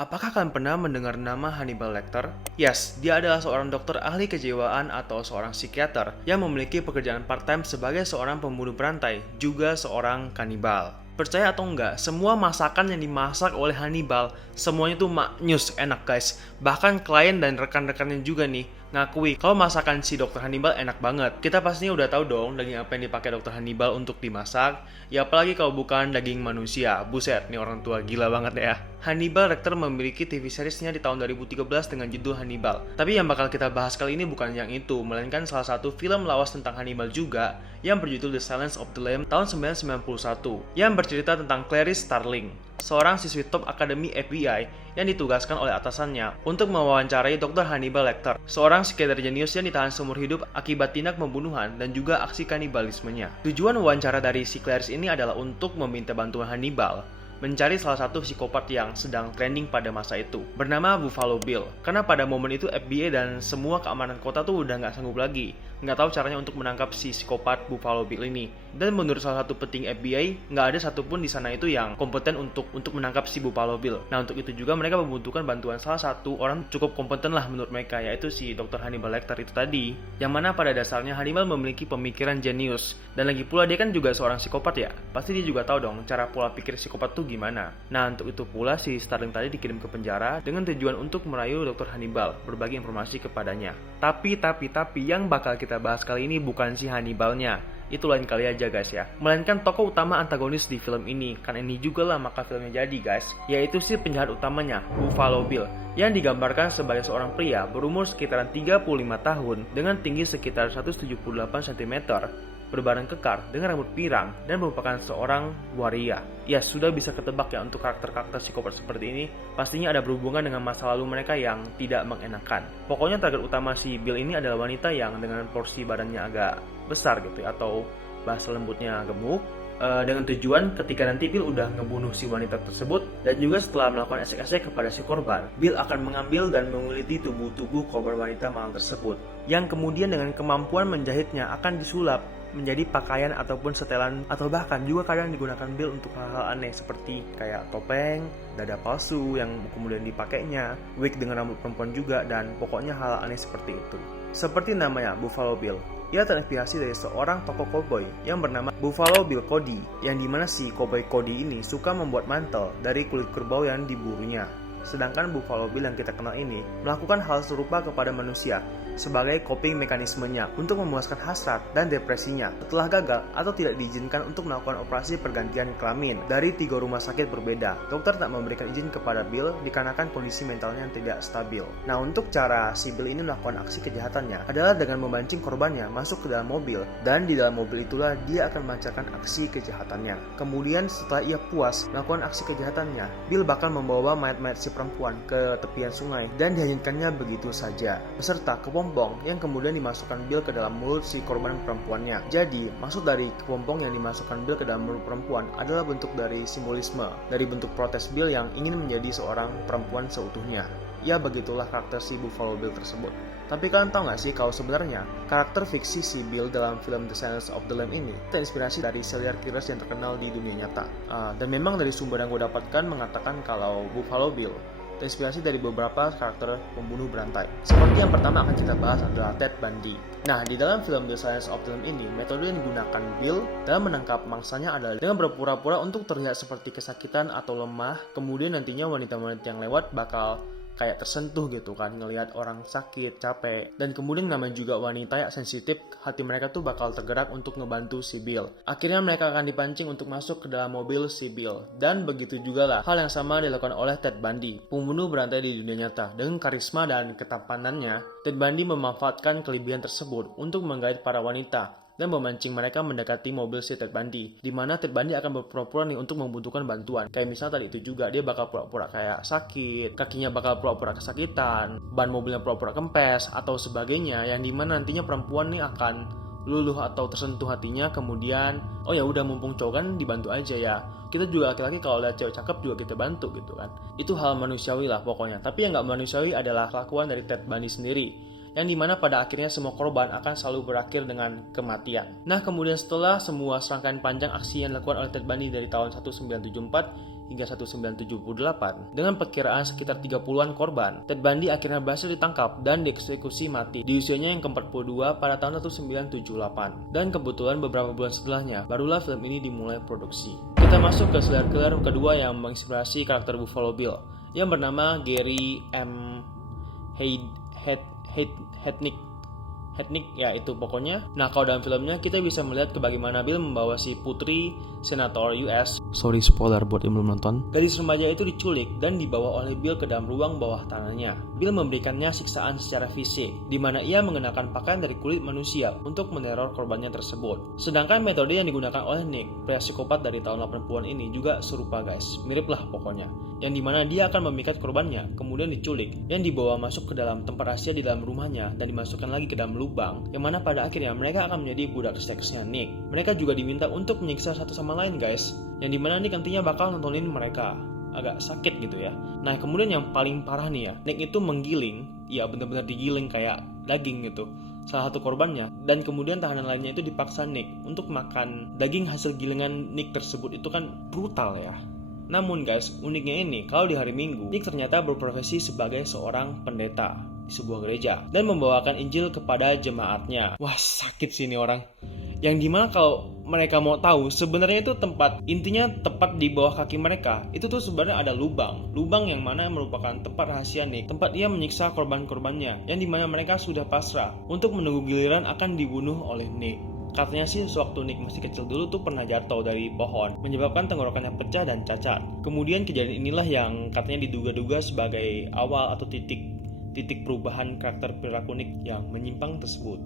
Apakah kalian pernah mendengar nama Hannibal Lecter? Yes, dia adalah seorang dokter ahli kejiwaan atau seorang psikiater yang memiliki pekerjaan part-time sebagai seorang pembunuh berantai, juga seorang kanibal. Percaya atau enggak, semua masakan yang dimasak oleh Hannibal, semuanya tuh maknyus enak guys. Bahkan klien dan rekan-rekannya juga nih ngakui kalau masakan si Dr. Hannibal enak banget. Kita pastinya udah tahu dong daging apa yang dipakai Dr. Hannibal untuk dimasak. Ya apalagi kalau bukan daging manusia. Buset, nih orang tua gila banget ya. Hannibal Lecter memiliki TV seriesnya di tahun 2013 dengan judul Hannibal. Tapi yang bakal kita bahas kali ini bukan yang itu, melainkan salah satu film lawas tentang Hannibal juga yang berjudul The Silence of the Lambs tahun 1991 yang bercerita tentang Clarice Starling, seorang siswi top Akademi FBI yang ditugaskan oleh atasannya untuk mewawancarai Dr. Hannibal Lecter, seorang psikiater jenius yang ditahan seumur hidup akibat tindak pembunuhan dan juga aksi kanibalismenya. Tujuan wawancara dari si Clarice ini adalah untuk meminta bantuan Hannibal mencari salah satu psikopat yang sedang trending pada masa itu, bernama Buffalo Bill. Karena pada momen itu FBI dan semua keamanan kota tuh udah nggak sanggup lagi, nggak tahu caranya untuk menangkap si psikopat Buffalo Bill ini. Dan menurut salah satu petinggi FBI, nggak ada satupun di sana itu yang kompeten untuk menangkap si Buffalo Bill. Nah untuk itu juga mereka membutuhkan bantuan salah satu orang cukup kompeten lah menurut mereka, yaitu si Dr. Hannibal Lecter itu tadi. Yang mana pada dasarnya Hannibal memiliki pemikiran jenius, dan lagi pula dia kan juga seorang psikopat ya. Pasti dia juga tahu dong cara pola pikir psikopat tuh gimana. Nah untuk itu pula si Starling tadi dikirim ke penjara dengan tujuan untuk merayu Dr. Hannibal, berbagi informasi kepadanya. Tapi yang bakal kita bahas kali ini bukan si Hannibalnya, itu lain kali aja guys ya, melainkan tokoh utama antagonis di film ini. Kan ini juga lah maka filmnya jadi guys, yaitu si penjahat utamanya, Buffalo Bill, yang digambarkan sebagai seorang pria berumur sekitaran 35 tahun dengan tinggi sekitar 178 cm, berbadan kekar dengan rambut pirang dan merupakan seorang waria. Ya sudah bisa ketebak ya untuk karakter-karakter psikopat seperti ini pastinya ada berhubungan dengan masa lalu mereka yang tidak mengenakan. Pokoknya target utama si Bill ini adalah wanita yang dengan porsi badannya agak besar gitu ya, atau bahasa lembutnya gemuk, dengan tujuan ketika nanti Bill udah ngebunuh si wanita tersebut dan juga setelah melakukan esek-esek kepada si korban, Bill akan mengambil dan menguliti tubuh-tubuh korban wanita malang tersebut yang kemudian dengan kemampuan menjahitnya akan disulap menjadi pakaian ataupun setelan, atau bahkan juga kadang digunakan Bill untuk hal-hal aneh seperti kayak topeng, dada palsu yang kemudian dipakainya, wig dengan rambut perempuan juga, dan pokoknya hal aneh seperti itu. Seperti namanya Buffalo Bill, ia terinspirasi dari seorang tokoh cowboy yang bernama Buffalo Bill Cody, yang dimana si cowboy Cody ini suka membuat mantel dari kulit kerbau yang diburunya. Sedangkan Buffalo Bill yang kita kenal ini melakukan hal serupa kepada manusia sebagai coping mekanismenya untuk memuaskan hasrat dan depresinya setelah gagal atau tidak diizinkan untuk melakukan operasi pergantian kelamin dari 3 rumah sakit berbeda. Dokter tak memberikan izin kepada Bill dikarenakan kondisi mentalnya yang tidak stabil. Nah untuk cara si Bill ini melakukan aksi kejahatannya adalah dengan memancing korbannya masuk ke dalam mobil, dan di dalam mobil itulah dia akan melancarkan aksi kejahatannya. Kemudian setelah ia puas melakukan aksi kejahatannya, Bill bakal membawa mayat-mayat si perempuan ke tepian sungai dan dihanyutkannya begitu saja beserta kepompong yang kemudian dimasukkan Bill ke dalam mulut si korban perempuannya. Jadi maksud dari kepompong yang dimasukkan Bill ke dalam mulut perempuan adalah bentuk dari simbolisme dari bentuk protes Bill yang ingin menjadi seorang perempuan seutuhnya. Ya begitulah karakter si Buffalo Bill tersebut. Tapi kalian tahu gak sih kalau sebenarnya karakter fiksi si Bill dalam film The Silence of the Lambs ini terinspirasi dari serial killers yang terkenal di dunia nyata. Dan memang dari sumber yang gue dapatkan mengatakan kalau Buffalo Bill terinspirasi dari beberapa karakter pembunuh berantai. Seperti yang pertama akan kita bahas adalah Ted Bundy. Nah, di dalam film The Silence of the Lambs ini, metode yang digunakan Bill dalam menangkap mangsanya adalah dengan berpura-pura untuk terlihat seperti kesakitan atau lemah, kemudian nantinya wanita-wanita yang lewat bakal kayak tersentuh gitu kan, ngelihat orang sakit, capek, dan kemudian namanya juga wanita yang sensitif, hati mereka tuh bakal tergerak untuk ngebantu si Bill. Akhirnya mereka akan dipancing untuk masuk ke dalam mobil si Bill, dan begitu juga lah hal yang sama dilakukan oleh Ted Bundy, pembunuh berantai di dunia nyata. Dengan karisma dan ketampanannya, Ted Bundy memanfaatkan kelebihan tersebut untuk menggait para wanita dan memancing mereka mendekati mobil si Ted Bundy, di mana Ted Bundy akan berpura-pura nih untuk membutuhkan bantuan. Kayak misalnya tadi itu juga dia bakal pura-pura kayak sakit, kakinya bakal pura-pura kesakitan, ban mobilnya pura-pura kempes atau sebagainya, yang dimana nantinya perempuan nih akan luluh atau tersentuh hatinya, kemudian oh ya udah mumpung cowok kan dibantu aja ya. Kita juga laki-laki kalau lihat cewek cakep juga kita bantu gitu kan. Itu hal manusiawi lah pokoknya. Tapi yang nggak manusiawi adalah kelakuan dari Ted Bundy sendiri, yang dimana pada akhirnya semua korban akan selalu berakhir dengan kematian. Nah kemudian setelah semua serangkaian panjang aksi yang dilakukan oleh Ted Bundy dari tahun 1974 hingga 1978 dengan perkiraan sekitar 30-an korban. Ted Bundy akhirnya berhasil ditangkap dan dieksekusi mati di usianya yang ke-42 pada tahun 1978. Dan kebetulan beberapa bulan setelahnya barulah film ini dimulai produksi. Kita masuk ke serial killer kedua yang menginspirasi karakter Buffalo Bill yang bernama Gary M. Hednick ya itu pokoknya. Nah, kalau dalam filmnya kita bisa melihat ke bagaimana Bill membawa si putri senator US, sorry spoiler buat yang belum nonton, gadis remaja itu diculik dan dibawa oleh Bill ke dalam ruang bawah tanahnya. Bill memberikannya siksaan secara fisik, di mana ia mengenakan pakaian dari kulit manusia untuk meneror korbannya tersebut. Sedangkan metode yang digunakan oleh Nick, pria psikopat dari tahun 80-an ini juga serupa guys, mirip lah pokoknya. Yang dimana dia akan memikat korbannya, kemudian diculik, yang dibawa masuk ke dalam tempat rahasia di dalam rumahnya dan dimasukkan lagi ke dalam lubang, yang mana pada akhirnya mereka akan menjadi budak seksnya Nick. Mereka juga diminta untuk menyiksa satu sama lain guys, yang dimana Nick nantinya bakal nontonin mereka. Agak sakit gitu ya. Nah kemudian yang paling parah nih ya, Nick itu menggiling, ya benar-benar digiling kayak daging gitu, salah satu korbannya, dan kemudian tahanan lainnya itu dipaksa Nick untuk makan daging hasil gilingan Nick tersebut. Itu kan brutal ya. Namun guys, uniknya ini, kalau di hari Minggu, Nick ternyata berprofesi sebagai seorang pendeta di sebuah gereja dan membawakan Injil kepada jemaatnya. Wah, sakit sih ini orang. Yang dimana kalau mereka mau tahu, sebenarnya itu intinya tepat di bawah kaki mereka, itu tuh sebenarnya ada lubang yang mana merupakan tempat rahasia Nick, tempat ia menyiksa korban-korbannya, yang dimana mereka sudah pasrah untuk menunggu giliran akan dibunuh oleh Nick. Katanya sih sewaktu Nick masih kecil dulu tuh pernah jatuh dari pohon, menyebabkan tenggorokannya pecah dan cacat. Kemudian kejadian inilah yang katanya diduga-duga sebagai awal atau titik perubahan karakter perilaku Nick yang menyimpang tersebut.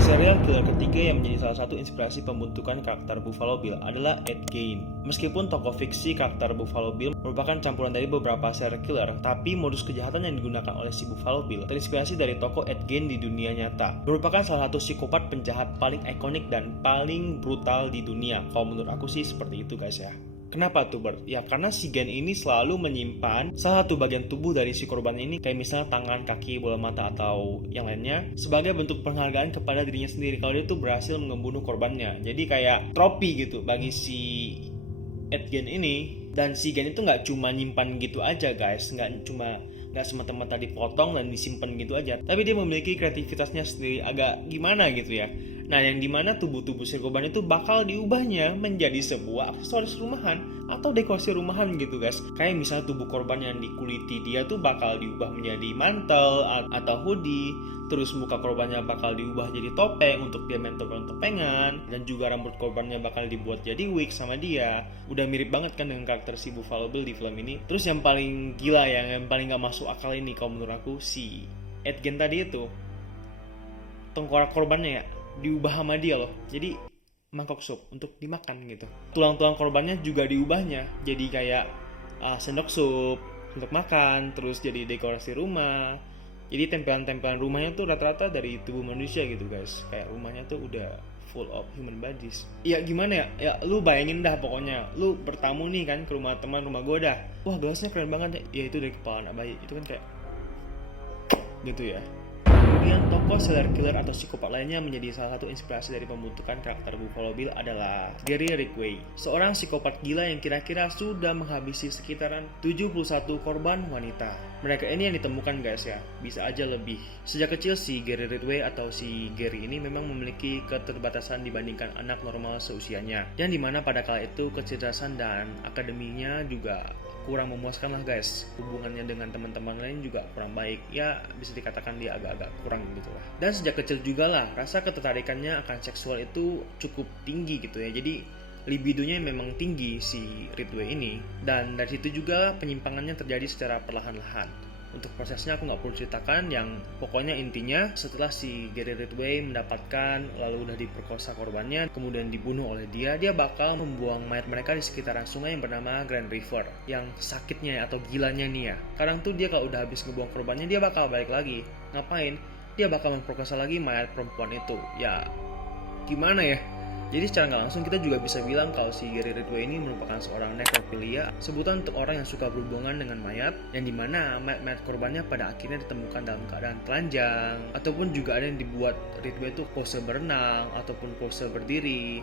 Serial killer ketiga yang menjadi salah satu inspirasi pembentukan karakter Buffalo Bill adalah Ed Gein. Meskipun tokoh fiksi karakter Buffalo Bill merupakan campuran dari beberapa serial killer, tapi modus kejahatan yang digunakan oleh si Buffalo Bill terinspirasi dari tokoh Ed Gein di dunia nyata. Merupakan salah satu psikopat penjahat paling ikonik dan paling brutal di dunia. Kalau menurut aku sih seperti itu guys ya. Kenapa tuh Bert? Ya karena si Gen ini selalu menyimpan salah satu bagian tubuh dari si korban ini, kayak misalnya tangan, kaki, bola mata, atau yang lainnya, sebagai bentuk penghargaan kepada dirinya sendiri kalau dia tuh berhasil membunuh korbannya. Jadi kayak trofi gitu bagi si Ed Gein ini. Dan si Gen itu nggak cuma nyimpan gitu aja guys, nggak semata-mata dipotong dan disimpan gitu aja, tapi dia memiliki kreativitasnya sendiri, agak gimana gitu ya. Nah, yang dimana tubuh-tubuh si korban itu bakal diubahnya menjadi sebuah aksesoris rumahan atau dekorasi rumahan gitu guys. Kayak misalnya tubuh korban yang dikuliti dia tuh bakal diubah menjadi mantel atau hoodie. Terus muka korbannya bakal diubah jadi topeng untuk dia main topengan. Dan juga rambut korbannya bakal dibuat jadi wig sama dia. Udah mirip banget kan dengan karakter si Buffalo Bill di film ini. Terus yang paling gila yang paling gak masuk akal ini kalau menurut aku, si Ed Gein tadi itu, tengkorak korbannya ya diubah sama dia loh, jadi mangkok sup untuk dimakan gitu. Tulang-tulang korbannya juga diubahnya jadi kayak sendok sup untuk makan, terus jadi dekorasi rumah. Jadi tempelan-tempelan rumahnya tuh rata-rata dari tubuh manusia gitu guys. Kayak rumahnya tuh udah full of human bodies. Ya gimana ya, ya lu bayangin dah pokoknya, lu bertamu nih kan ke rumah teman rumah gue dah. Wah gelasnya keren banget ya, itu dari kepala anak bayi, itu kan kayak gitu ya. Kemudian tokoh serial killer atau psikopat lainnya menjadi salah satu inspirasi dari pembentukan karakter Buffalo Bill adalah Gary Ridgway, seorang psikopat gila yang kira-kira sudah menghabisi sekitaran 71 korban wanita. Mereka ini yang ditemukan guys ya, bisa aja lebih. Sejak kecil si Gary Ridgway atau si Gary ini memang memiliki keterbatasan dibandingkan anak normal seusianya, yang dimana pada kala itu kecerdasan dan akademinya juga kurang memuaskan lah guys. Hubungannya dengan teman-teman lain juga kurang baik, ya bisa dikatakan dia agak-agak kurang gitu lah. Dan sejak kecil juga lah rasa ketertarikannya akan seksual itu cukup tinggi gitu ya. Jadi libidonya memang tinggi si Ridgway ini, dan dari situ juga penyimpangannya terjadi secara perlahan-lahan. Untuk prosesnya aku nggak perlu ceritakan, yang pokoknya intinya setelah si Gary Ridgway mendapatkan lalu udah diperkosa korbannya, kemudian dibunuh oleh dia bakal membuang mayat mereka di sekitaran sungai yang bernama Grand River. Yang sakitnya atau gilanya nih ya, kadang tuh dia kalau udah habis ngebuang korbannya dia bakal balik lagi. Ngapain? Dia bakal memperkosa lagi mayat perempuan itu. Ya gimana ya? Jadi secara nggak langsung kita juga bisa bilang kalau si Gary Ridgway ini merupakan seorang necrophilia, sebutan untuk orang yang suka berhubungan dengan mayat, yang dimana mayat korbannya pada akhirnya ditemukan dalam keadaan telanjang, ataupun juga ada yang dibuat Ridgway itu pose berenang ataupun pose berdiri.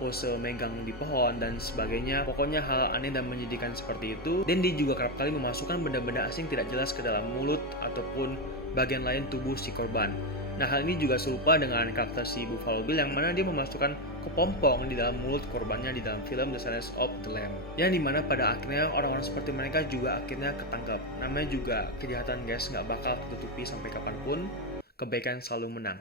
pose megang di pohon dan sebagainya. Pokoknya hal aneh dan menyedihkan seperti itu. Dan dia juga kerap kali memasukkan benda-benda asing tidak jelas ke dalam mulut ataupun bagian lain tubuh si korban. Nah, hal ini juga serupa dengan karakter si Buffalo Bill yang mana dia memasukkan kepompong di dalam mulut korbannya di dalam film The Silence of the Lamb. Yang dimana pada akhirnya orang-orang seperti mereka juga akhirnya ketangkap. Namanya juga kejahatan guys, nggak bakal tertutupi sampai kapanpun. Kebaikan selalu menang.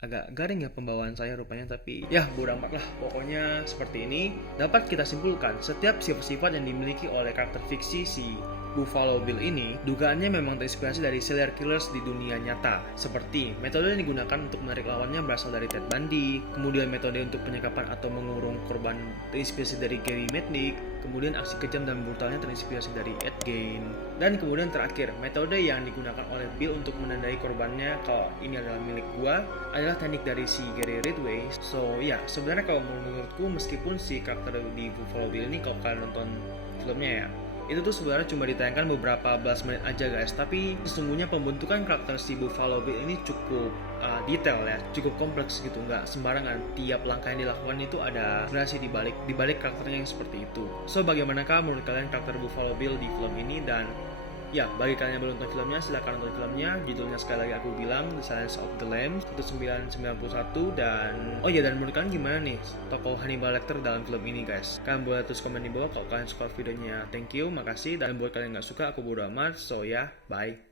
Agak garing ya pembawaan saya rupanya, tapi ya bodo amat lah. Pokoknya seperti ini dapat kita simpulkan setiap sifat-sifat yang dimiliki oleh karakter fiksi si Buffalo Bill ini dugaannya memang terinspirasi dari serial killers di dunia nyata. Seperti metode yang digunakan untuk menarik lawannya berasal dari Ted Bundy, kemudian metode untuk penyekapan atau mengurung korban terinspirasi dari Gary Mednick, kemudian aksi kejam dan brutalnya terinspirasi dari Ed Gein, dan kemudian terakhir metode yang digunakan oleh Bill untuk menandai korbannya kalau ini adalah milik gua adalah teknik dari si Gary Ridgway. So ya, sebenarnya kalau menurutku meskipun si karakter di Buffalo Bill ini kalau kalian nonton filmnya ya, itu tuh sebenarnya cuma ditayangkan beberapa belas menit aja guys, tapi sesungguhnya pembentukan karakter si Buffalo Bill ini cukup detail ya, cukup kompleks gitu, nggak sembarangan. Tiap langkah yang dilakukan itu ada inspirasi di balik karakternya yang seperti itu. So bagaimanakah menurut kalian karakter Buffalo Bill di film ini? Dan ya, bagi kalian yang belum nonton filmnya, silahkan nonton filmnya. Judulnya sekali lagi aku bilang The Silence of the Lambs 1991. Dan oh ya, dan menurut kalian gimana nih tokoh Hannibal Lecter dalam film ini guys? Kalian boleh tulis komen di bawah kalau kalian suka videonya. Thank you, makasih. Dan buat kalian yang gak suka, aku bodo amat. So ya, bye.